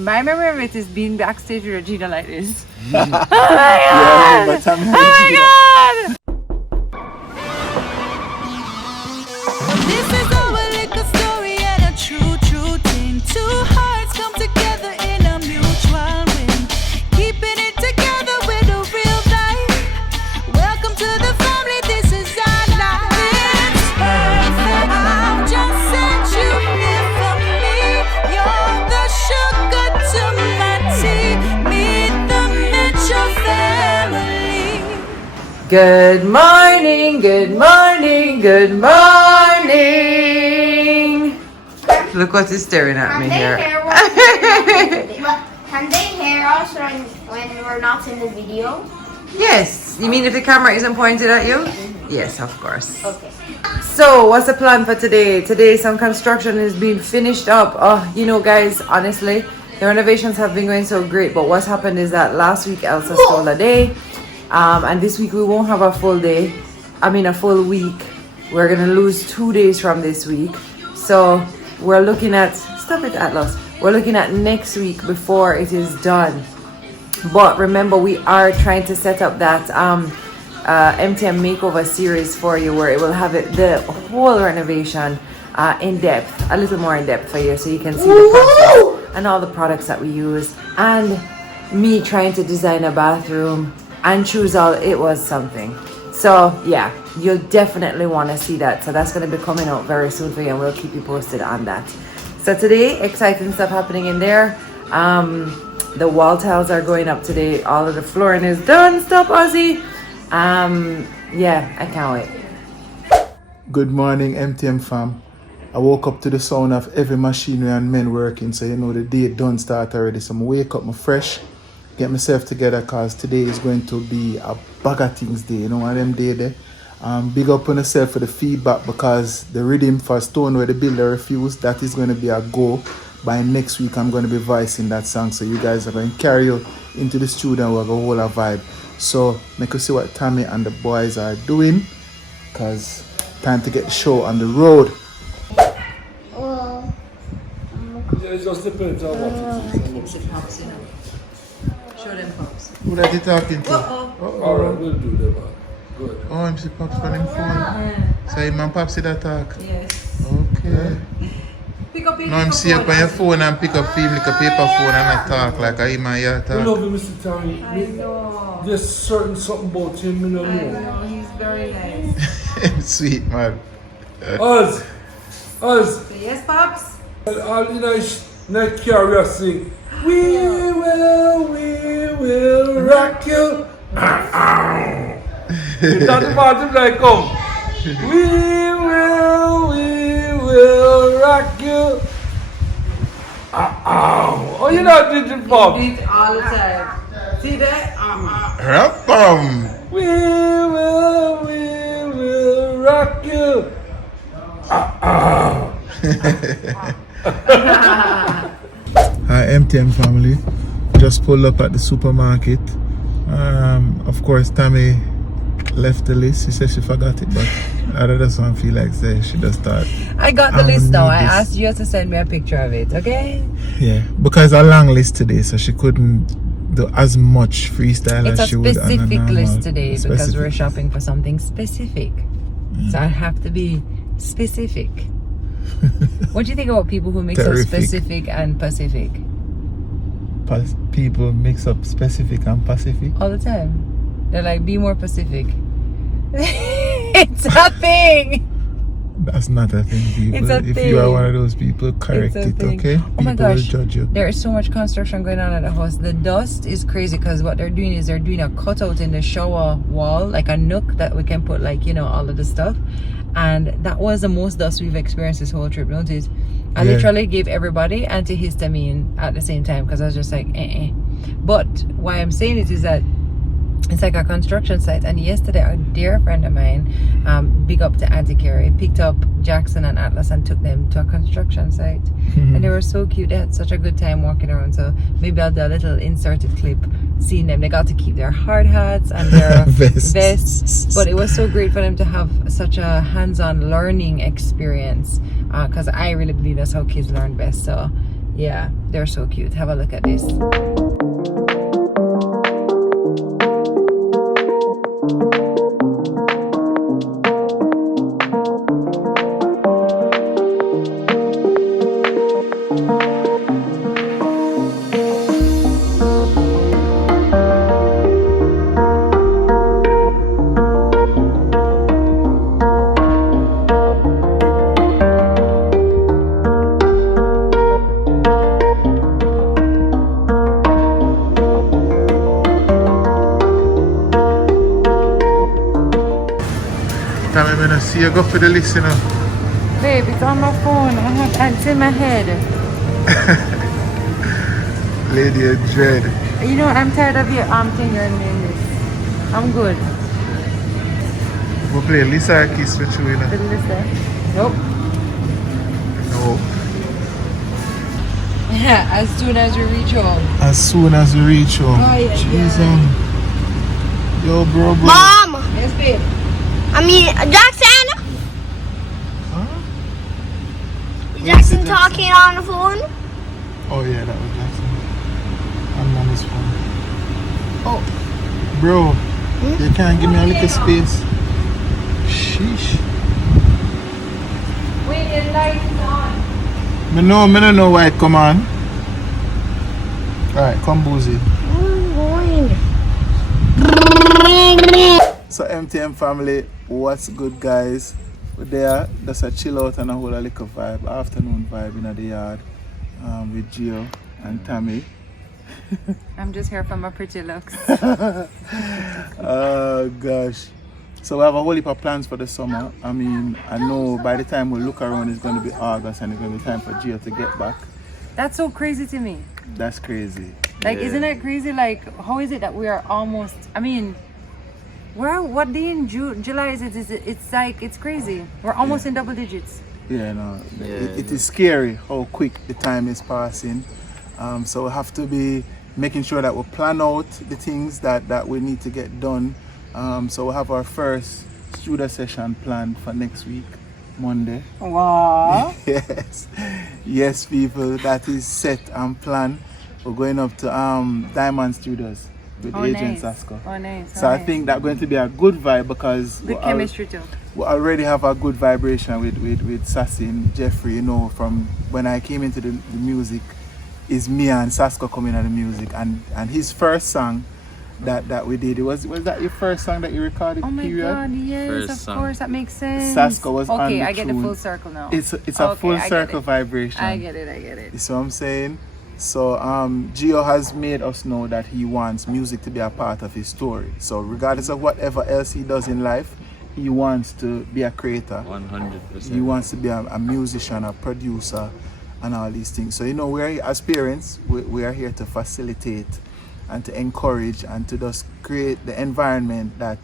my memory of it is being backstage with Regina like this. Oh my god! Yeah, but I'm Oh my god! This is our little story and a true thing. Two hearts come together in a mutual win. Keeping it together with a real life. Welcome to the family, this is our life. It's perfect. I'll just set you here for me. You're the sugar to my tea. Meet the Mitchell family. Good morning, good morning, good morning. Look what is staring at me here. Can they hear us when we're not in the video? Yes, you mean if the camera isn't pointed at you? Yes, of course. Okay. So, what's the plan for today? Today, some construction is being finished up. Oh, you know, guys, honestly, the renovations have been going so great. But what's happened is that last week Elsa stole a day, and this week we won't have a full day. I mean, a full week. We're gonna lose 2 days from this week. So we're looking at stop it, Atlas. We're looking at next week before it is done. But remember, we are trying to set up that MTM makeover series for you, where it will have the whole renovation in depth, a little more in depth for you, so you can see the process and all the products that we use, and me trying to design a bathroom and choose all. It was something. So yeah, you'll definitely want to see that. So that's going to be coming out very soon for you, and we'll keep you posted on that. So today, exciting stuff happening in there. The wall tiles are going up today. All of the flooring is done. Stop, Ozzy. Yeah, I can't wait. Good morning, MTM fam. I woke up to the sound of every machinery and men working, so you know the day done start already. So I wake up, I'm fresh, get myself together, cause today is going to be a bag of things day. You know one of them day there. Big up on yourself for the feedback, because the rhythm for Stone where the builder refused, that is going to be a go. By next week I'm going to be voicing that song, so you guys are going to carry you into the studio and we're going to hold a vibe. So make us see what Tammy and the boys are doing, because time to get the show on the road. Well, Yeah, it just depends on what it is. Show them pops. Who are they talking to? Alright, we'll do that, man. Good. Oh, I'm see Pops on him phone. So him and Pops see that talk? Yes. Okay. Pick up Now I'm see up on your phone and pick up film like a paper phone and I talk like a him and you We talk. love you, Mr. Tami. I know. There's certain something about him, you I know. know. He's very nice. Sweet man. Us, So yes, pops. all in a carrier sing. We will rock you. It's not the bottom like come. We will rock you. Oh, you not did it, Bob. Beat all the time. See that? Rapam. We will rock you. Hi MTM family, just pulled up at the supermarket. Of course Tammy left the list. She said she forgot it, but I just don't feel like saying she just thought. I got the list now. I this. asked you to send me a picture of it, okay? Yeah, because a long list today, so she couldn't do as much freestyle It's as a she would on a specific normal. list today because Specific. we're shopping for something specific. So I have to be specific. What do you think about people who mix up Terrific. specific and Pacific? People mix up specific and Pacific. All the time. They're like, be more Pacific. It's a thing. That's not a thing, people. It's a if thing. you are one of those people, correct It's a it, thing. okay? Oh my People will gosh, judge you. there is so much construction going on at the house. The dust is crazy because what they're doing is they're doing a cutout in the shower wall, like a nook that we can put, like, you know, all of the stuff. And that was the most dust we've experienced this whole trip, don't it? I literally gave everybody antihistamine at the same time because I was just like, But why I'm saying it is that it's like a construction site, and yesterday a dear friend of mine, big up to Auntie Carrie, picked up Jackson and Atlas and took them to a construction site. And they were so cute. They had such a good time walking around. So maybe I'll do a little inserted clip seeing them. They got to keep their hard hats and their vests, but it was so great for them to have such a hands-on learning experience, because I really believe that's how kids learn best. So Yeah, they're so cute. Have a look at this. Tami, I'm gonna see you go for the listener. Babe, it's on my phone. It's in my head. Lady of Dread. You know, I'm tired of your fingering me in this. I'm good. We'll play Lisa Kiss with you, you know. Didn't listen. Nope. No. As soon as we reach home. As soon as we reach home. Oh, yeah, Jesus. yeah. Yo, bro. Mom! Yes, babe. I mean, Jackson! Huh? Jackson talking on the phone? Oh, yeah, that was Jackson. I'm on his phone. Oh. Bro, you can't give me a little space. Sheesh. Wait, the light is on. Me don't know why it come on. Alright, come Boozy. I'm going. So MTM family, what's good guys? We're there, just a chill out and a whole little vibe, afternoon vibe in the yard with Gio and Tami. I'm just here for my pretty looks. Oh gosh. So we have a whole heap of plans for the summer. I mean, I know by the time we look around it's going to be August and it's going to be time for Gio to get back. That's so crazy to me. That's crazy. Like, Yeah. isn't it crazy? Like, how is it that we are almost, I mean, what day in July is it? It's like, it's crazy. We're almost in double digits. Yeah, no, it is scary how quick the time is passing. So we have to be making sure that we plan out the things that we need to get done. So we have our first studio session planned for next week, Monday. Wow. Yes, people, that is set and planned. We're going up to Diamond Studios with Agent nice. Sasko. Oh, nice. So I think that's going to be a good vibe because Good chemistry too. we already have a good vibration with Sassy and Jeffrey, you know, from when I came into the music, is me and Sasko coming at the music, and his first song that we did, was that your first song that you recorded? Oh my period? god, yes, First of song. course, that makes sense. Sasko was on okay, the I get the tune. full circle now. It's a Okay, full I get circle it. vibration. I get it. You see what I'm saying? So Gio has made us know that he wants music to be a part of his story. So regardless of whatever else he does in life, he wants to be a creator. 100%. He wants to be a musician, a producer, and all these things. So, you know, we're as parents, we are here to facilitate and to encourage and to just create the environment that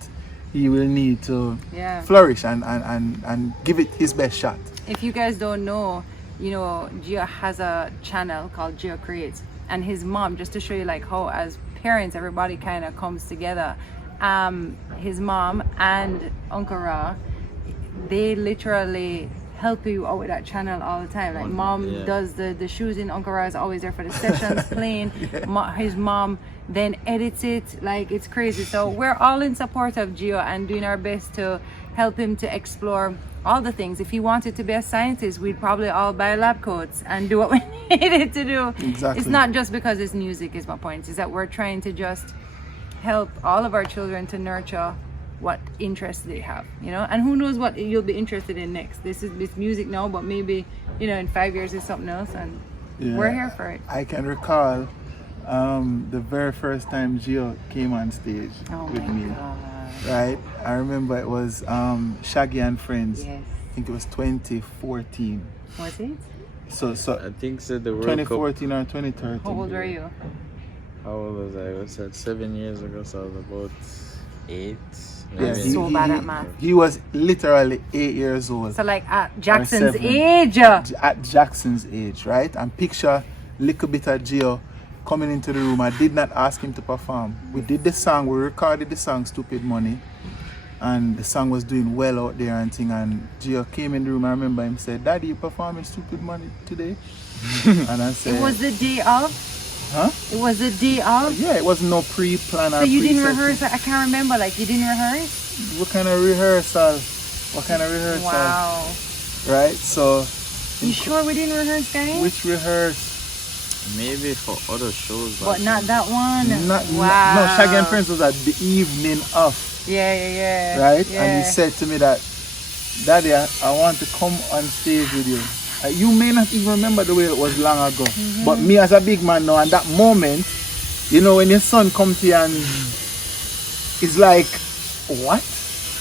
he will need to flourish and give it his best shot. If you guys don't know, you know, Gio has a channel called Gio Creates, and his mom, just to show you like how as parents everybody kind of comes together, his mom and Uncle Ra, they literally help you out with that channel all the time. Like mom does the shoes in, Uncle Ra is always there for the sessions playing. His mom then edits it. Like, it's crazy. So we're all in support of Gio and doing our best to help him to explore all the things. If he wanted to be a scientist, we'd probably all buy lab coats and do what we needed to do. Exactly. It's not just because it's music, is my point. Is that we're trying to just help all of our children to nurture what interests they have, you know. And who knows what you'll be interested in next. This music now, but maybe, you know, in 5 years it's something else, and we're here for it. I can recall the very first time Gio came on stage with me. God. Right, I remember it was Shaggy and Friends. Yes. I think it was 2014. Was it? So I think so. The World 2014 or 2013. How old were you? Cup. How old was I? I was at 7 years ago, so I was about 8. Yeah, I'm so bad at math. He was literally 8 years old. So like at Jackson's 7. age. At Jackson's age, right? And picture little bit of Gio coming into the room. I did not ask him to perform. We did the song, we recorded the song Stupid Money, and the song was doing well out there and thing, and Gio came in the room. I remember him said, "Daddy, you performing Stupid Money today?" And I said, It was the day of? huh? It was the day of? Yeah, it was no pre-plan. So you didn't rehearse? I can't remember. Like, you didn't rehearse? What kind of rehearsal? Wow. Right? So, You sure we didn't rehearse, guys? which rehearse? Maybe for other shows. But not that one. Wow. No, Shaggy and Friends was at the evening of. Yeah. Right? Yeah. And he said to me that, Daddy, I want to come on stage with you. You may not even remember the way it was long ago. But me as a big man now, and that moment, you know, when your son comes to you and it's like, what?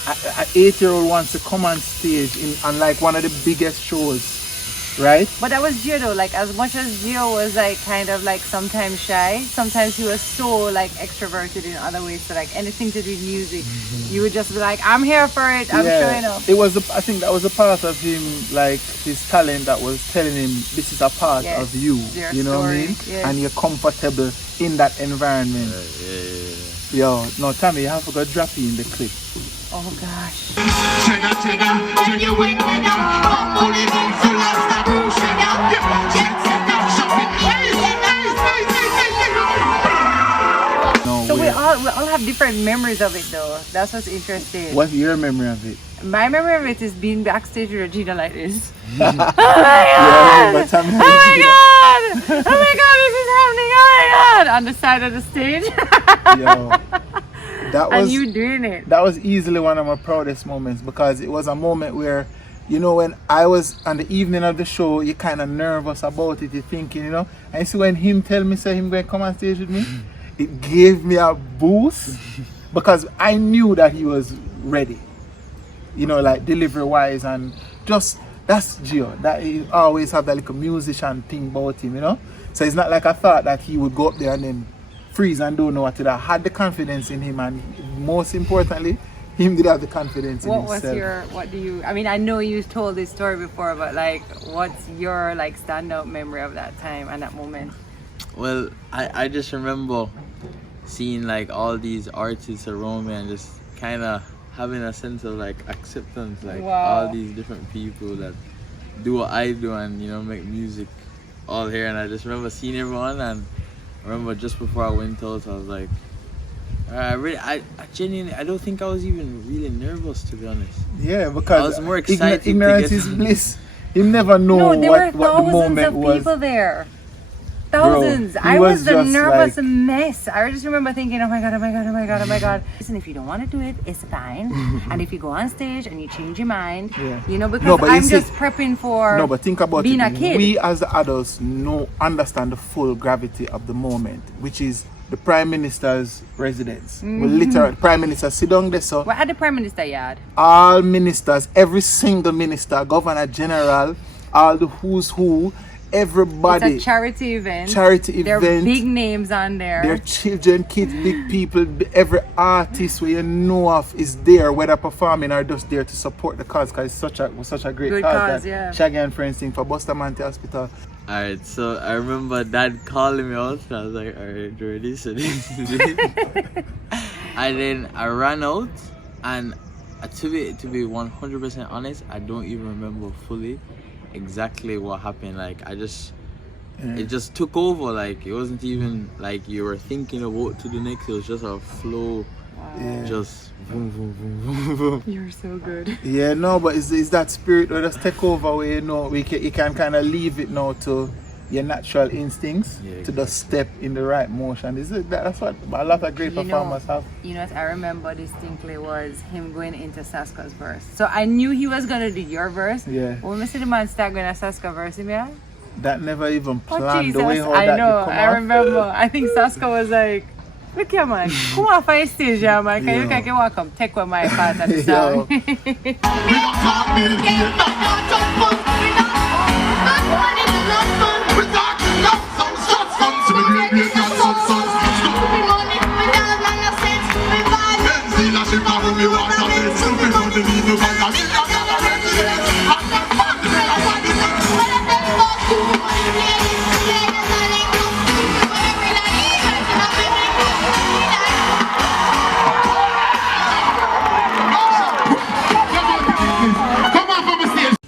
An 8-year-old wants to come on stage on like one of the biggest shows, right? But that was Gio though. Like, as much as Gio was like kind of like sometimes shy, sometimes he was so like extroverted in other ways. So like anything to do with music, you would just be like, I'm here for it, I'm showing up. It was I think that was a part of him, like his talent that was telling him this is a part Yes, of you. your You know what I story, mean? yes. And you're comfortable in that environment. Yo, no, Tammy, you have to go drop you in the clip. Oh gosh. No, So we all have different memories of it though. That's what's interesting. What's your memory of it? My memory of it is being backstage with Regina like this. Yeah, but Tammy, Oh my god! Oh my god, this is happening! Oh my god! On the side of the stage. yo, that And was you doing it. that was easily one of my proudest moments because it was a moment where, you know, when I was on the evening of the show, you're kind of nervous about it, you're thinking, you know, and you see when him tell me, say him going to come on stage with me, it gave me a boost because I knew that he was ready, you know, like delivery wise, and just that's Gio, that he always have that little musician thing about him, you know. So it's not like I thought that he would go up there and then freeze and don't know what to do. I had the confidence in him, and most importantly, him did have the confidence in himself. I mean, I know you told this story before, but like, what's your like standout memory of that time and that moment? Well, I just remember seeing like all these artists around me and just kind of having a sense of like acceptance, like all these different people that do what I do and, you know, make music all here. And I just remember seeing everyone, and I remember just before I went out, I was like, I genuinely, I don't think I was even really nervous, to be honest. Yeah, because I was more excited ignorance to is bliss. You never know No, there were what the moment thousands of was. people there. Thousands. Bro, I was the just nervous like- mess. I just remember thinking, oh my god, oh my god, oh my god, oh my god. Listen, if you don't want to do it, it's fine. And if you go on stage and you change your mind, Yeah. you know, because No, but you I'm see- just prepping for No, but think about being it. a kid. We as the adults understand the full gravity of the moment, which is the Prime Minister's residence. We literally, Prime Minister sit down there, so We're at the Prime Minister yard. all ministers, every single minister, Governor General, all the who's who, everybody. It's a charity event. Charity There are event. big names on there. Their children, kids, big people, every artist where you know of is there, whether performing or just there to support the cause, because it's such a great Good cause cause, that yeah. Shaggy and Friends thing for Bustamante Hospital. Alright, so I remember Dad calling me out, and I was like, alright, ready, so this is it. And then I ran out, and to be 100% honest, I don't even remember fully exactly what happened. Like, it just took over. Like, it wasn't even like you were thinking of what to do next. It was just a flow. Yeah. Just boom, boom, boom, boom, boom. You're so good. Yeah, no, but it's that spirit that just take over where, you know, you can kind of leave it now to your natural instincts to just step in the right motion. That's what a lot of great performers have. You know what I remember distinctly was him going into Saska's verse. So I knew he was gonna do your verse. Yeah. When we see the man start going to Saska verse, yeah. That never even Oh planned Jesus, the way how I that know. would come I out. remember. I think Saska was like, "Look here, man, come off my stage, yeah, man. Can you can walk up, take away my part of the song."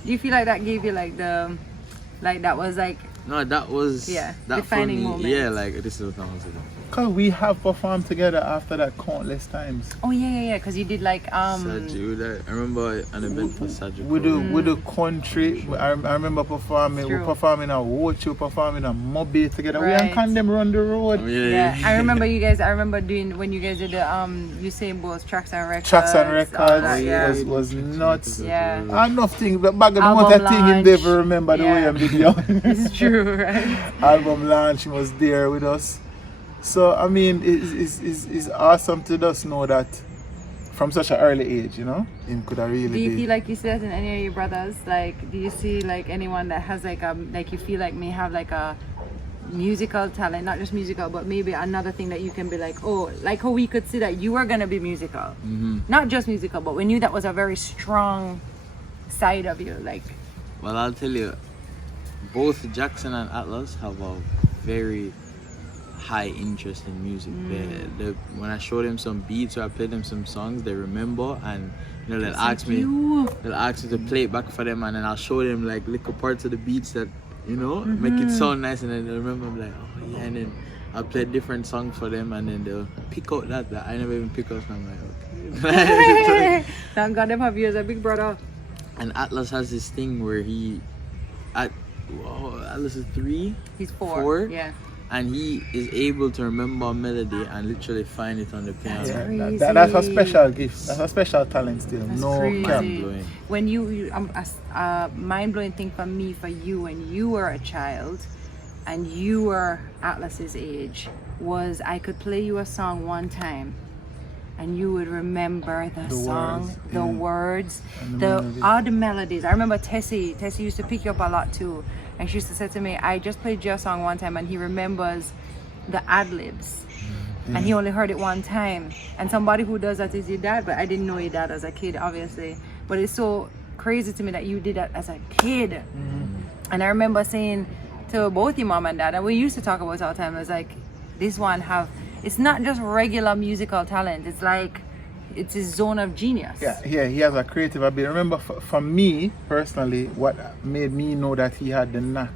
Do you feel like that gave you like that was like No, that was Yeah, that defining for me. moment. Yeah, like this is what I want to do. Because we have performed together after that countless times. Oh yeah, because you did like Saju, I remember an event for Saju. With the country, I remember performing. It's true. We performing at Wochi, performing at Mobi together. We Right. and Condem run the road. Yeah, I remember you guys. I remember doing when you guys did the Usain Bolt's tracks and records. Tracks and all records that, yeah. was nuts. Yeah. Enough things, but back at the Album amount of thing him launch. never remember the way Yeah. I'm video. It's true, right? Album launch was there with us. So I mean, it's awesome to just know that from such an early age, you know, him could have really Do you be. feel like you see that in any of your brothers? Like, do you see like anyone that has like you feel like may have like a musical talent, not just musical, but maybe another thing that you can be like, oh, like how we could see that you were gonna be musical, not just musical, but we knew that was a very strong side of you. Like, Well, I'll tell you, both Jackson and Atlas have a very high interest in music. When I show them some beats or I play them some songs, they remember, and you know, they'll ask me to play it back for them, and then I'll show them like little parts of the beats that, you know, make it sound nice, and then they'll remember. I'm like, oh yeah, and then I'll play different songs for them, and then they'll pick out that I never even pick out, and I'm like, okay. thank God them have you as a big brother. And Atlas has this thing where Atlas is 3. He's 4. Yeah. And he is able to remember a melody and literally find it on the piano. Yeah, that's a special gift. That's a special talent still. That's no crazy. cap. Mind-blowing. When you a mind-blowing thing for me, for you, when you were a child and you were Atlas's age, was I could play you a song one time and you would remember the song, words, the words, and all the melodies. I remember Tessie used to pick you up a lot too, and she used to say to me, I just played your song one time, and he remembers the ad-libs. And he only heard it one time. And somebody who does that is your dad, but I didn't know your dad as a kid, obviously. But it's so crazy to me that you did that as a kid. And I remember saying to both your mom and dad, and we used to talk about it all the time, it was like, this one it's not just regular musical talent, it's like, it's his zone of genius. Yeah, he has a creative ability. Remember, for me personally, what made me know that he had the knack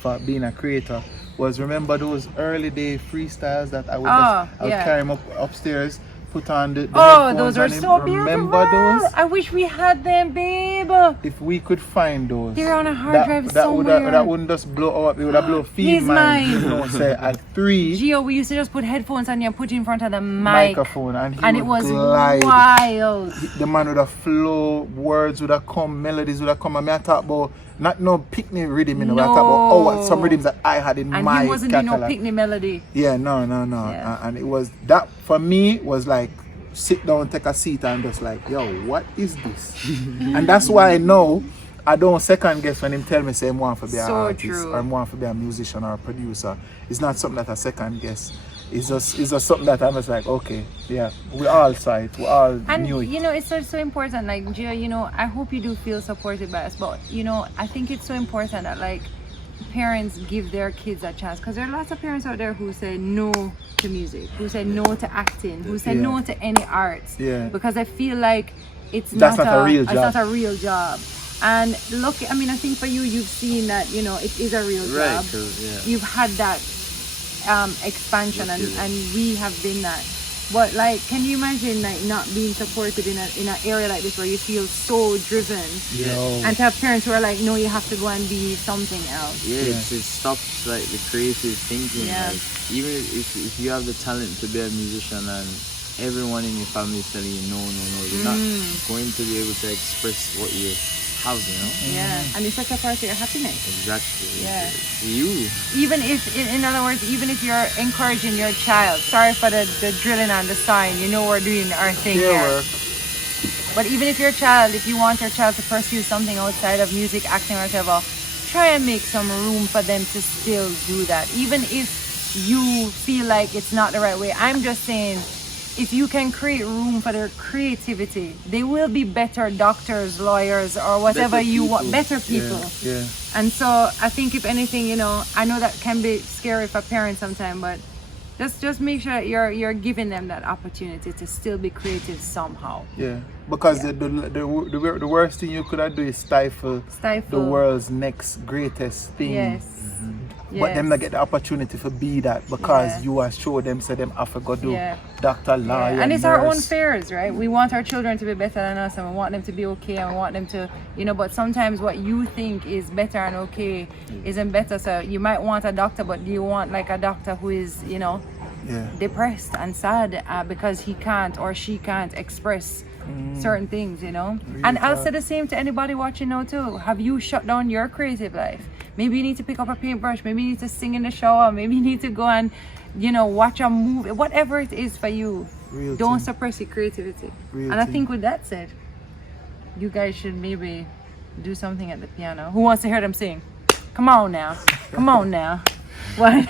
for being a creator was, remember those early day freestyles that I would carry him upstairs, put on the those are headphones so and beautiful. remember those? I wish we had them, babe. If we could find those, They're on a hard drive somewhere. That wouldn't just blow up. It would have blown feed He's mine. You know, say at 3 Gio, we used to just put headphones on you and put it in front of the microphone, and it was glide. wild. The man would have flow, words would have come, melodies would have come. I mean, I talk about not no picnic rhythm, you know. I talk about some rhythms that I had in my And he wasn't doing catalog. no picnic melody. Yeah, no. Yeah. And it was that for me was like, sit down, take a seat, and just like, yo, what is this? And that's why I know I don't second guess when him tell me say I want to be an artist true. or I want to be a musician or a producer. It's not something that I second guess. It's just something that I'm just like, okay, yeah, we all saw it, we all And knew it. you know, it's so important. Like, Gio, you know, I hope you do feel supported by us, but you know, I think it's so important that like parents give their kids a chance, because there are lots of parents out there who say no to music, who say no to acting, who say no to any arts, because I feel like that's not a real job. It's not a real job. And look, I mean, I think for you, you've seen that, you know, it is a real job. You've had that expansion, and we have been that. But like, can you imagine like not being supported in an area like this where you feel so driven, and to have parents who are like, no, you have to go and be something else. It stops like the creative thinking. Like, even if you have the talent to be a musician and everyone in your family is telling you no, you're not going to be able to express what you have, you know? And it's such a part of your happiness. Exactly. Yeah. You. Even if, in other words, even if you're encouraging your child, sorry for the drilling and the sign, you know, we're doing our thing here. But even if your child, if you want your child to pursue something outside of music, acting, or whatever, try and make some room for them to still do that. Even if you feel like it's not the right way. I'm just saying, if you can create room for their creativity, they will be better doctors, lawyers, or whatever you want, better people. And so I think if anything, you know, I know that can be scary for parents sometimes, but just make sure that you're giving them that opportunity to still be creative somehow. Because the worst thing you could do is stifle the world's next greatest thing. but them Yes. not get the opportunity to be that because Yeah. you are show them so them have to go do Yeah. doctor, lawyer, And it's our own nurse. fears, right? We want our children to be better than us, and we want them to be okay, and we want them to, but sometimes what you think is better and okay isn't better. So you might want a doctor, but do you want like a doctor who is, Yeah. depressed and sad because he can't or she can't express certain things, And I'll say the same to anybody watching now too. Have you shut down your creative life? Maybe you need to pick up a paintbrush. Maybe you need to sing in the shower. Maybe you need to go and, watch a movie. Whatever it is for you, Real don't thing. suppress your creativity. Real And I thing. think with that said, you guys should maybe do something at the piano. Who wants to hear them sing? Come on now. Come on now. What?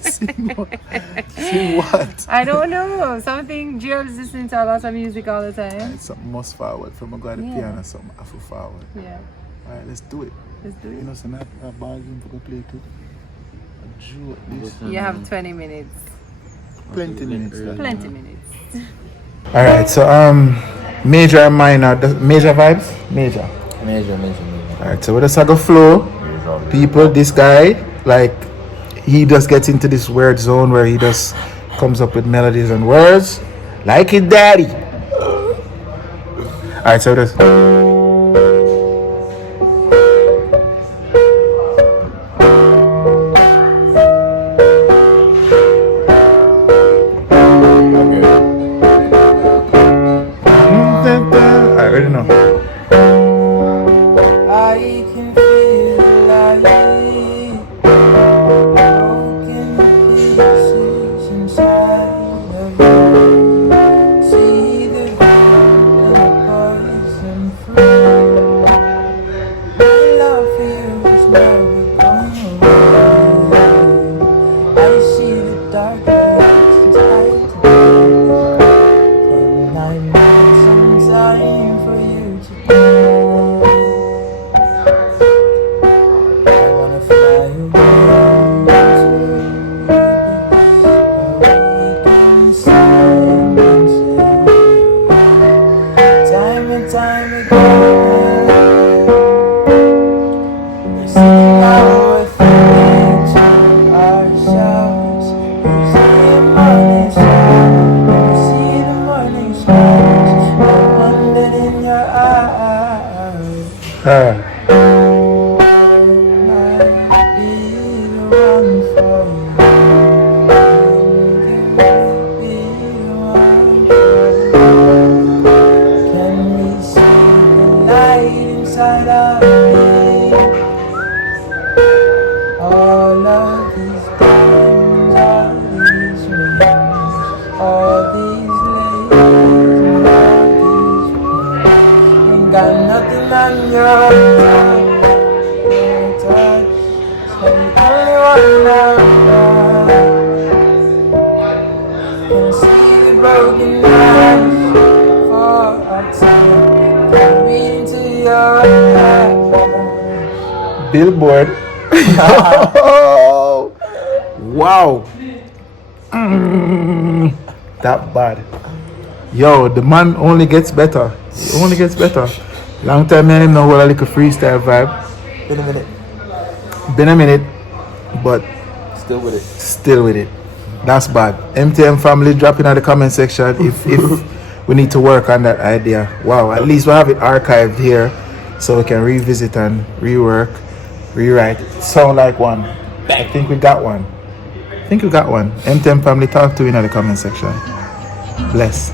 Sing what? I don't know. Something Gerald's listening to a lot of music all the time. It's something must forward from a go to the Yeah. piano, something have to forward. Yeah. Alright, let's do it. Let's do it. So not a ball game for go play too. A joke this. You have 20 minutes. Plenty minutes. left. Plenty minutes. Alright, so major and minor, major vibes? Major. Major. Alright, so with the saga flow, people, this guy, like, he just gets into this weird zone where he just comes up with melodies and words, like his daddy. Alright, so this. I already know. I can feel the light, broken pieces inside of you. See the good and the poison fruit. My love for you is never gone away. I see the darkness inside of you, and I need some time for you to go. I wanna fly away to where we can silence it. Time and time again, we're sitting out within ourselves. We see the morning shine, we see the morning shine. No wonder in your eyes. Might be the one for you. Might be the one for you. Can we see the light inside of me? All of these diamonds, all these rings, all these ladies, and all these rings. Ain't got nothing on your touch. So you only want now. Can see the broken eyes for our time. Can read into your eyes. Billboard. Wow. That bad. Yo, the man only gets better. He only gets better. Long time I didn't know what a little freestyle vibe. Been a minute, but Still with it. still with it. That's bad. MTM family, drop in the comment section if we need to work on that idea. Wow, at least we have it archived here so we can revisit and rework, rewrite. Sound like one. I think we got one. MTM family, talk to me in the comment section. Bless.